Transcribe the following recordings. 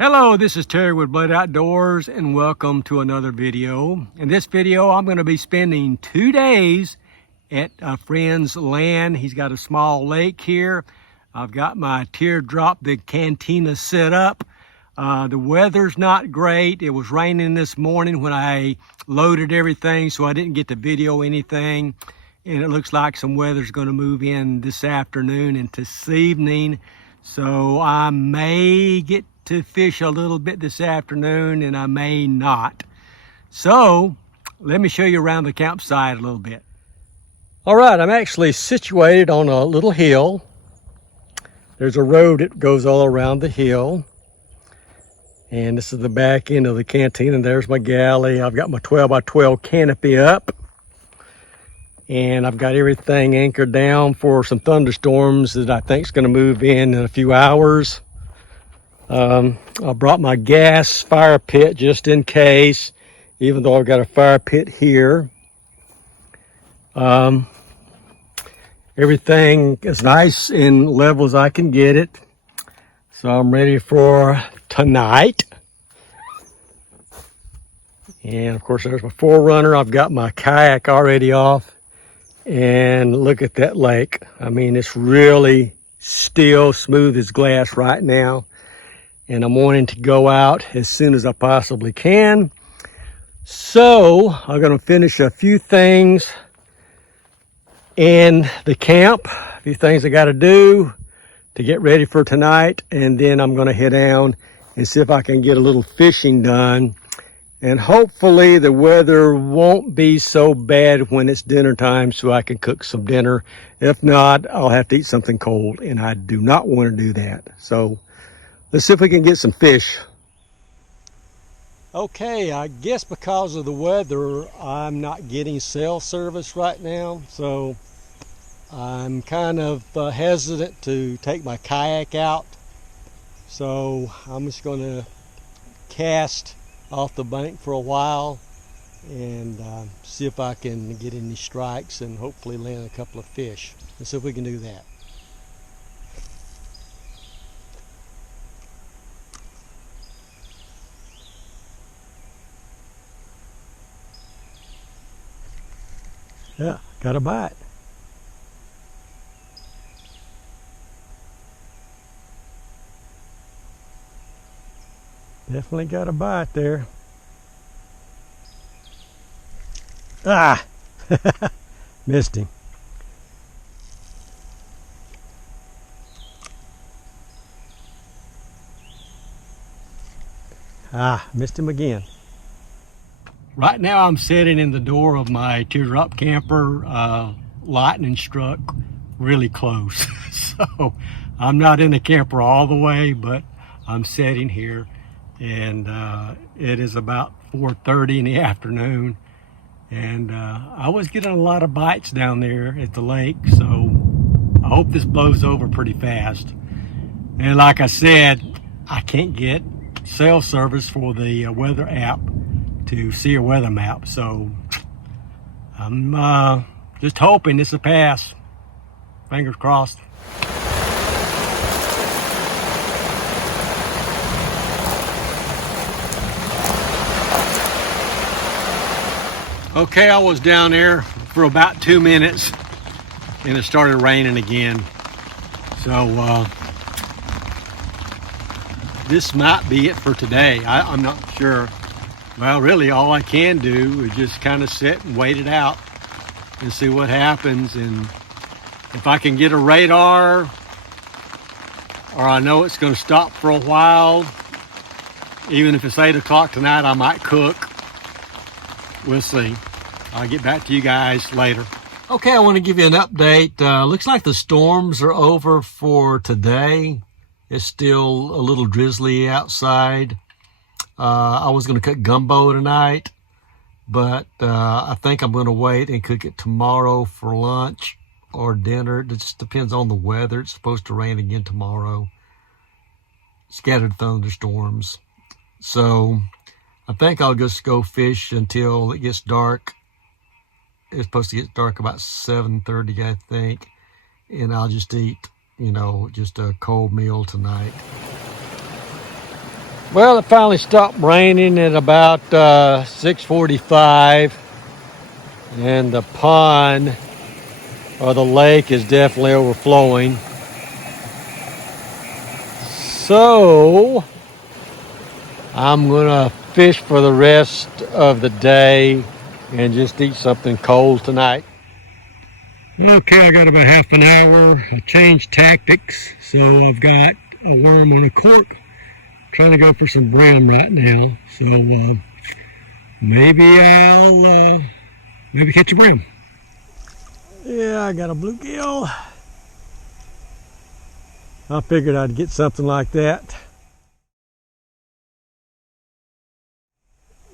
Hello, this is Terry with Blade Outdoors and welcome to another video. In this video, I'm going to be spending 2 days at a friend's land. He's got a small lake here. I've got my Teardrop, the cantina set up. The weather's not great. It was raining this morning when I loaded everything, so I didn't get to video anything. And it looks like some weather's going to move in this afternoon and this evening. So I may get to fish a little bit this afternoon and I may not. So let me show you around the campsite a little bit. All right, I'm actually situated on a little hill. There's a road that goes all around the hill. And this is the back end of the canteen, and there's my galley. I've got my 12 by 12 canopy up. And I've got everything anchored down for some thunderstorms that I think is going to move in a few hours. I brought my gas fire pit just in case, even though I've got a fire pit here. Everything is nice and level as I can get it. So I'm ready for tonight. And of course there's my forerunner. I've got my kayak already off. And look at that lake. I mean, it's really still smooth as glass right now. And I'm wanting to go out as soon as I possibly can. So I'm going to finish a few things in the camp, a few things I got to do to get ready for tonight. And then I'm going to head down and see if I can get a little fishing done. And hopefully the weather won't be so bad when it's dinner time so I can cook some dinner. If not, I'll have to eat something cold, and I do not want to do that. So let's see if we can get some fish. Okay, I guess because of the weather, I'm not getting cell service right now. So I'm kind of hesitant to take my kayak out. So I'm just going to cast off the bank for a while and see if I can get any strikes and hopefully land a couple of fish. Let's see if we can do that. Yeah, got a bite. Definitely got a bite there. Ah! Missed him. Ah, missed him again. Right now I'm sitting in the door of my Teardrop camper. Lightning struck really close. So I'm not in the camper all the way, but I'm sitting here. And it is about 4:30 in the afternoon, and I was getting a lot of bites down there at the lake, so I hope this blows over pretty fast. And like I said, I can't get cell service for the weather app to see a weather map, so I'm just hoping this will pass. Fingers crossed. Okay, I was down there for about 2 minutes and it started raining again. So this might be it for today. I'm not sure. Well, really all I can do is just kind of sit and wait it out and see what happens. And if I can get a radar, or I know it's going to stop for a while, even if it's 8 o'clock tonight, I might cook. We'll see. I'll get back to you guys later. Okay, I want to give you an update. Looks like the storms are over for today. It's still a little drizzly outside. I was going to cook gumbo tonight, but I think I'm going to wait and cook it tomorrow for lunch or dinner. It just depends on the weather. It's supposed to rain again tomorrow. Scattered thunderstorms. So I think I'll just go fish until it gets dark. It's supposed to get dark about 7:30, I think. And I'll just eat, just a cold meal tonight. Well, it finally stopped raining at about 6:45, and the pond or the lake is definitely overflowing. So I'm gonna fish for the rest of the day and just eat something cold tonight. Okay, I got about half an hour. I changed tactics, so I've got a worm on a cork. Trying to go for some brim right now, so maybe I'll maybe catch a brim. Yeah, I got a bluegill. I figured I'd get something like that.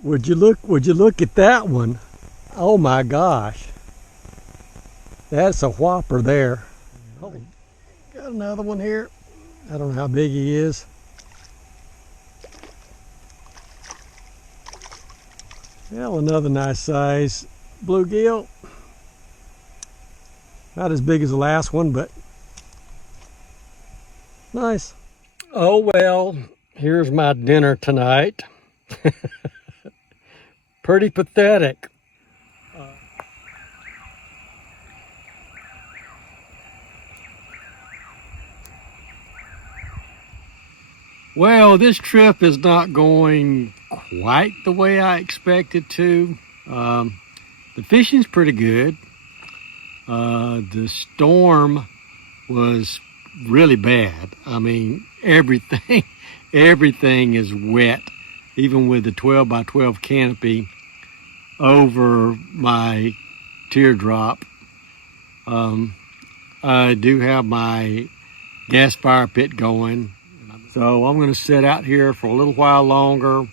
Would you look at that one? Oh my gosh. That's a whopper there. Oh, got another one here. I don't know how big he is. Well, another nice size bluegill. Not as big as the last one, but nice. Oh well, here's my dinner tonight. Pretty pathetic. Well, this trip is not going quite the way I expected to. The fishing's pretty good. The storm was really bad. I mean, everything is wet, even with the 12 by 12 canopy over my teardrop. I do have my gas fire pit going, so I'm going to sit out here for a little while longer,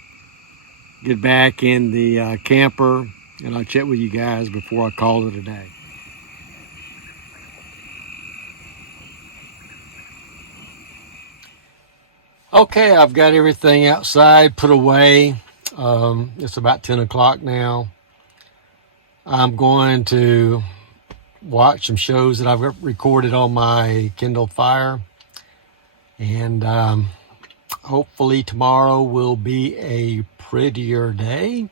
get back in the camper, and I'll chat with you guys before I call it a day. Okay, I've got everything outside put away. It's about 10 o'clock now. I'm going to watch some shows that I've recorded on my Kindle Fire. And hopefully tomorrow will be a prettier day.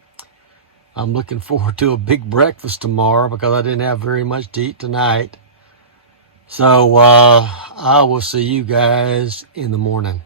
I'm looking forward to a big breakfast tomorrow because I didn't have very much to eat tonight. So I will see you guys in the morning.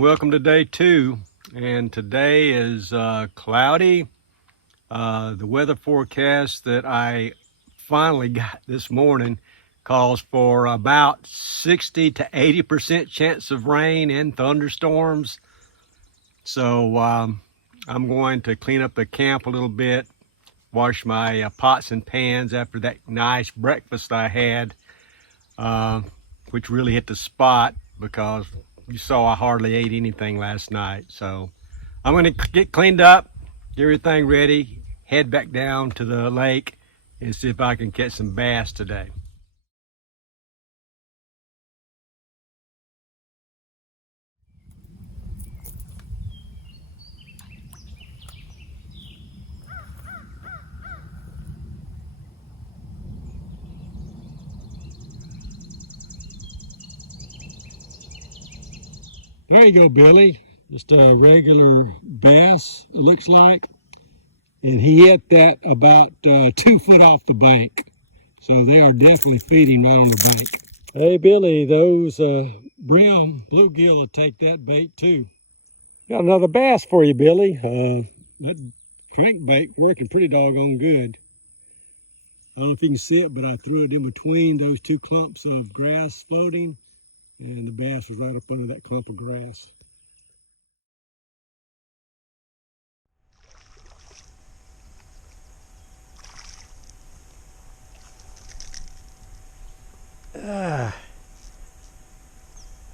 Welcome to day 2, and today is cloudy. The weather forecast that I finally got this morning calls for about 60 to 80% chance of rain and thunderstorms. So I'm going to clean up the camp a little bit, wash my pots and pans after that nice breakfast I had, which really hit the spot because you saw I hardly ate anything last night. So I'm going to get cleaned up, get everything ready, head back down to the lake and see if I can catch some bass today. There you go, Billy. Just a regular bass, it looks like. And he hit that about 2 foot off the bank. So they are definitely feeding right on the bank. Hey, Billy, those brim bluegill will take that bait too. Got another bass for you, Billy. That crankbait working pretty doggone good. I don't know if you can see it, but I threw it in between those two clumps of grass floating, and the bass was right up under that clump of grass.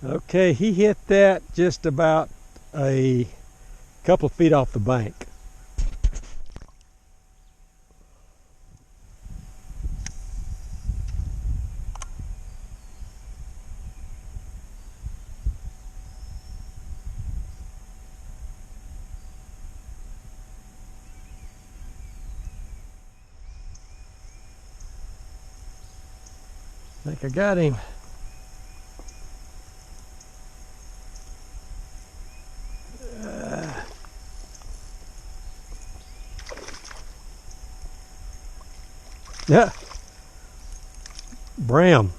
Okay, he hit that just about a couple of feet off the bank. I think I got him. Yeah, bram.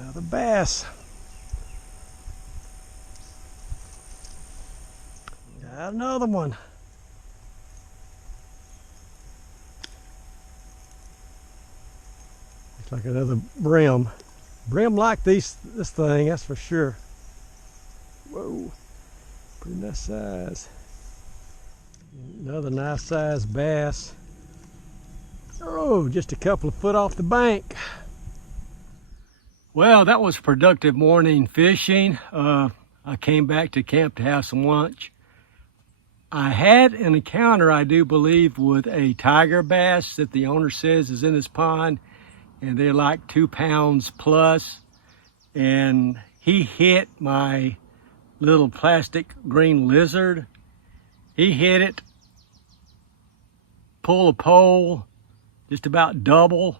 Another bass. Got another one. Looks like another brim. Brim like this thing, that's for sure. Whoa, pretty nice size. Another nice sized bass. Oh, just a couple of foot off the bank. Well, that was a productive morning fishing. I came back to camp to have some lunch. I had an encounter, I do believe, with a tiger bass that the owner says is in this pond, and they're like 2 pounds plus. And he hit my little plastic green lizard. He hit it, pulled a pole, just about double,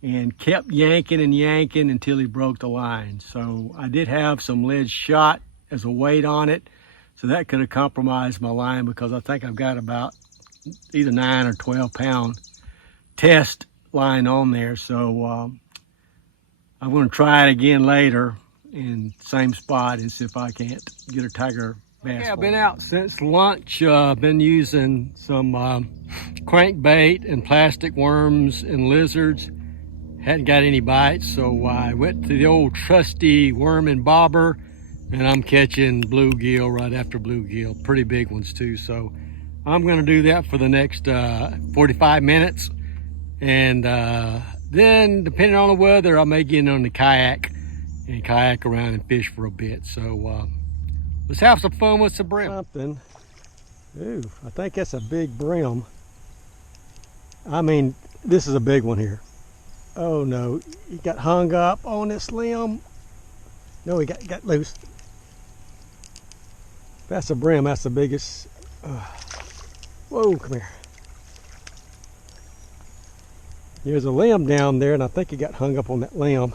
and kept yanking and yanking until he broke the line. So I did have some lead shot as a weight on it, so that could have compromised my line because I think I've got about either 9 or 12 pound test line on there. So I'm going to try it again later in the same spot and see if I can't get a tiger bass. Yeah, I've been out since lunch. Been using some crankbait and plastic worms and lizards. Hadn't got any bites, so I went to the old trusty worm and bobber, and I'm catching bluegill right after bluegill, pretty big ones too. So I'm going to do that for the next 45 minutes, and then depending on the weather, I may get on the kayak and kayak around and fish for a bit. So let's have some fun with some brim. Something. Ooh, I think that's a big brim. I mean, this is a big one here. Oh no, he got hung up on this limb. No, he got loose. That's a brim, that's the biggest. Whoa, come here. There's a limb down there, and I think he got hung up on that limb.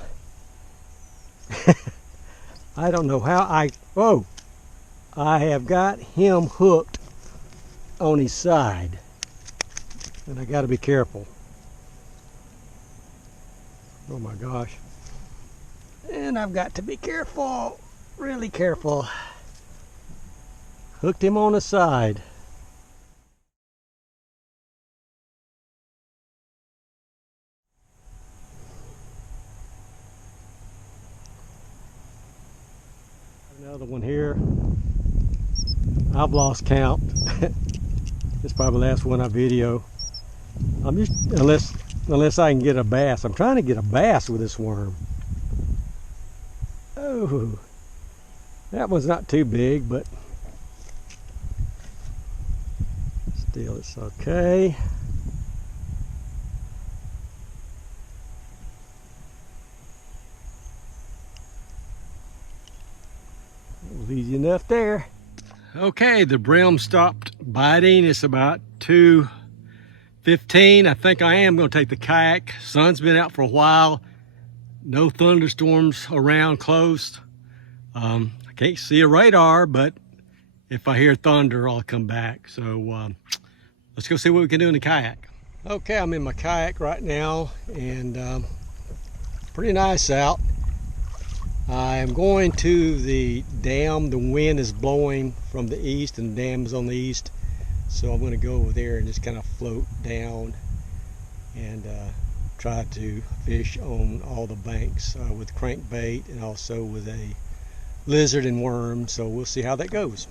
I don't know how I have got him hooked on his side, and I got to be careful. Oh my gosh. And I've got to be careful, really careful. Hooked him on the side. Another one here. I've lost count. It's probably the last one I video. I'm just, unless I can get a bass. I'm trying to get a bass with this worm. Oh, that one's not too big, but still it's okay. It was easy enough there. Okay, the brim stopped biting. It's about 2:15. I think I am going to take the kayak. Sun's been out for a while. No thunderstorms around close. I can't see a radar, but if I hear thunder, I'll come back. So let's go see what we can do in the kayak. Okay, I'm in my kayak right now, and pretty nice out. I am going to the dam. The wind is blowing from the east and the dam is on the east. So I'm going to go over there and just kind of float down and try to fish on all the banks with crankbait and also with a lizard and worm. So we'll see how that goes.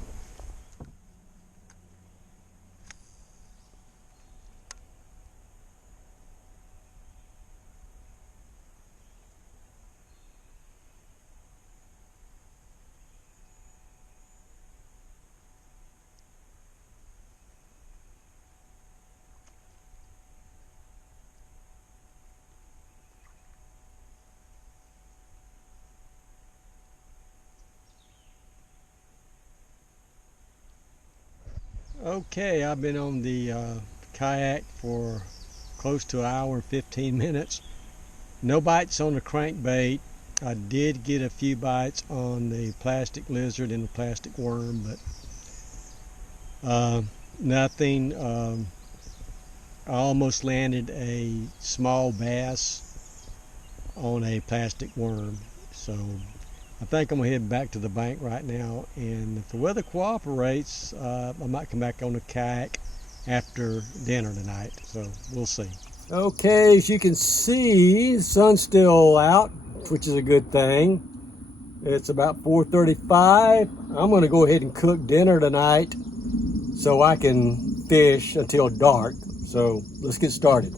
Okay, I've been on the kayak for close to an hour and 15 minutes. No bites on the crankbait. I did get a few bites on the plastic lizard and the plastic worm, but nothing. I almost landed a small bass on a plastic worm. So I think I'm gonna head back to the bank right now, and if the weather cooperates, I might come back on the kayak after dinner tonight, so we'll see. Okay, as you can see, the sun's still out, which is a good thing. It's about 4:35. I'm gonna go ahead and cook dinner tonight so I can fish until dark. So let's get started.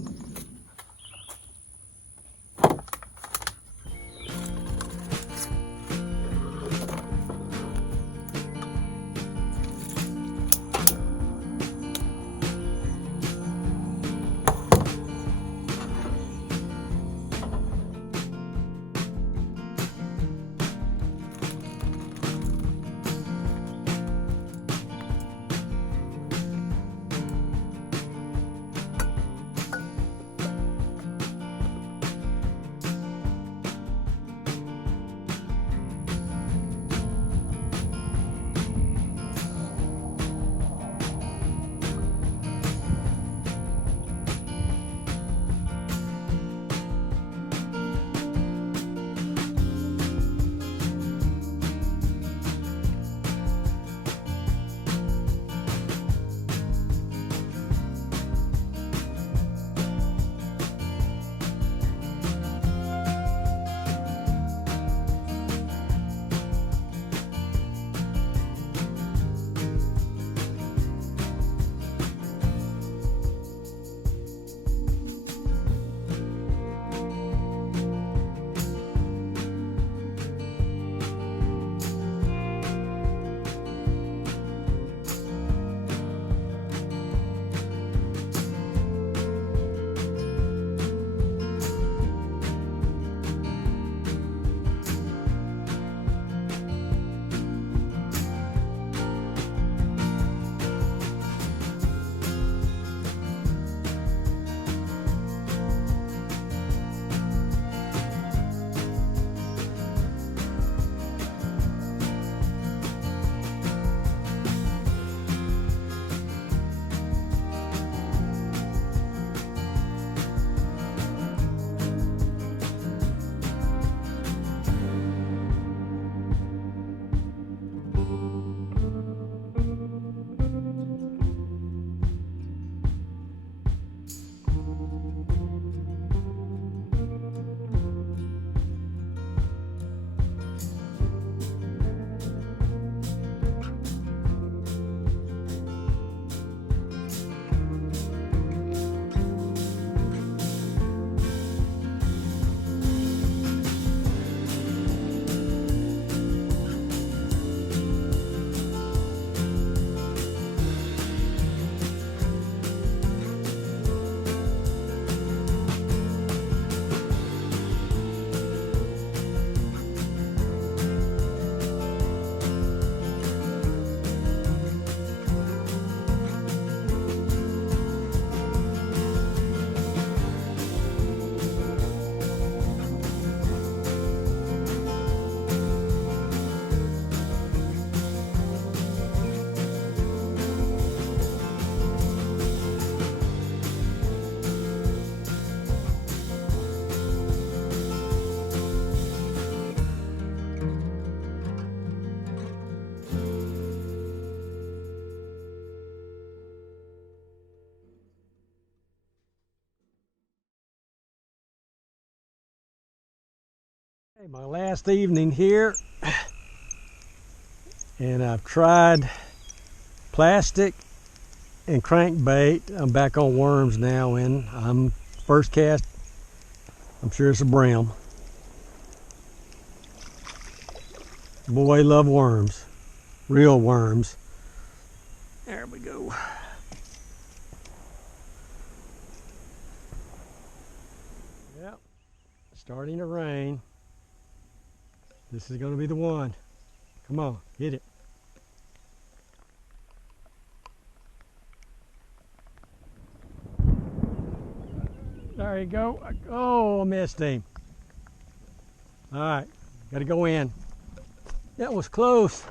Hey, my last evening here, and I've tried plastic and crankbait. I'm back on worms now, and I'm first cast. I'm sure it's a brim. Boy, love worms, real worms. There we go. Yep, starting to rain. This is going to be the one. Come on, hit it. There you go. Oh, I missed him. All right, got to go in. That was close.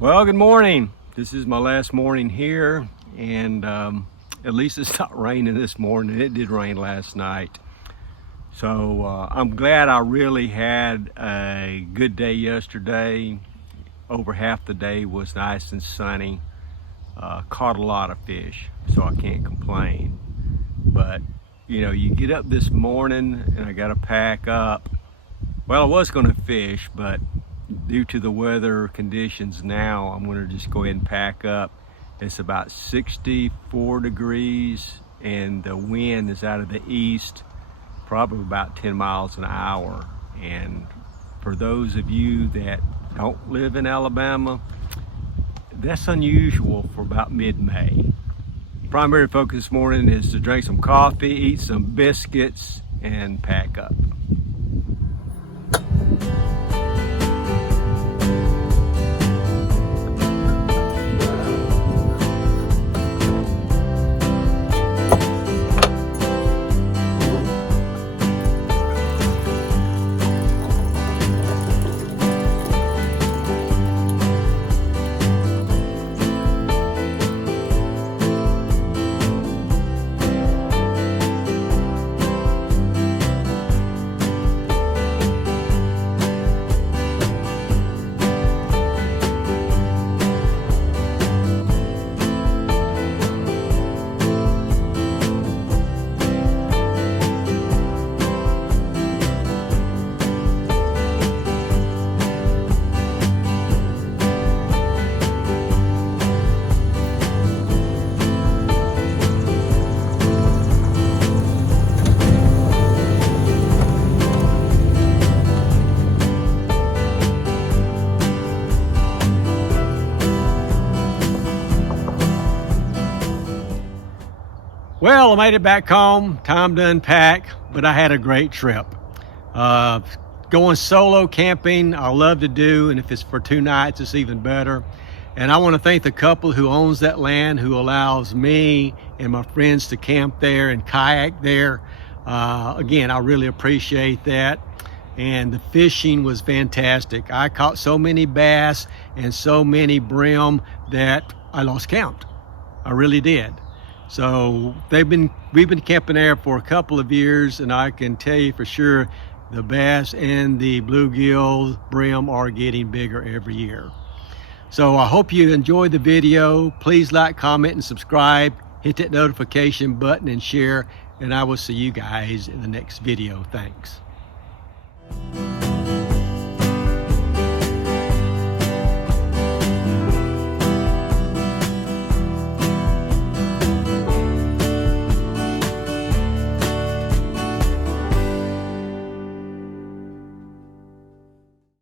Well, good morning. This is my last morning here, and at least it's not raining this morning. It did rain last night. So I'm glad I really had a good day yesterday. Over half the day was nice and sunny. Caught a lot of fish, so I can't complain. But you know, you get up this morning and I got to pack up. Well, I was going to fish, but due to the weather conditions now, I'm going to just go ahead and pack up. It's about 64 degrees and the wind is out of the east, probably about 10 miles an hour. And for those of you that don't live in Alabama, that's unusual for about mid-May. Primary focus this morning is to drink some coffee, eat some biscuits, and pack up. Well, I made it back home, time to unpack, but I had a great trip. Going solo camping, I love to do, and if it's for 2 nights, it's even better. And I want to thank the couple who owns that land, who allows me and my friends to camp there and kayak there. Again, I really appreciate that. And the fishing was fantastic. I caught so many bass and so many brim that I lost count. I really did. So we've been camping there for a couple of years, and I can tell you for sure the bass and the bluegill brim are getting bigger every year. So I hope you enjoyed the video. Please like, comment, and subscribe. Hit that notification button and share, and I will see you guys in the next video. Thanks.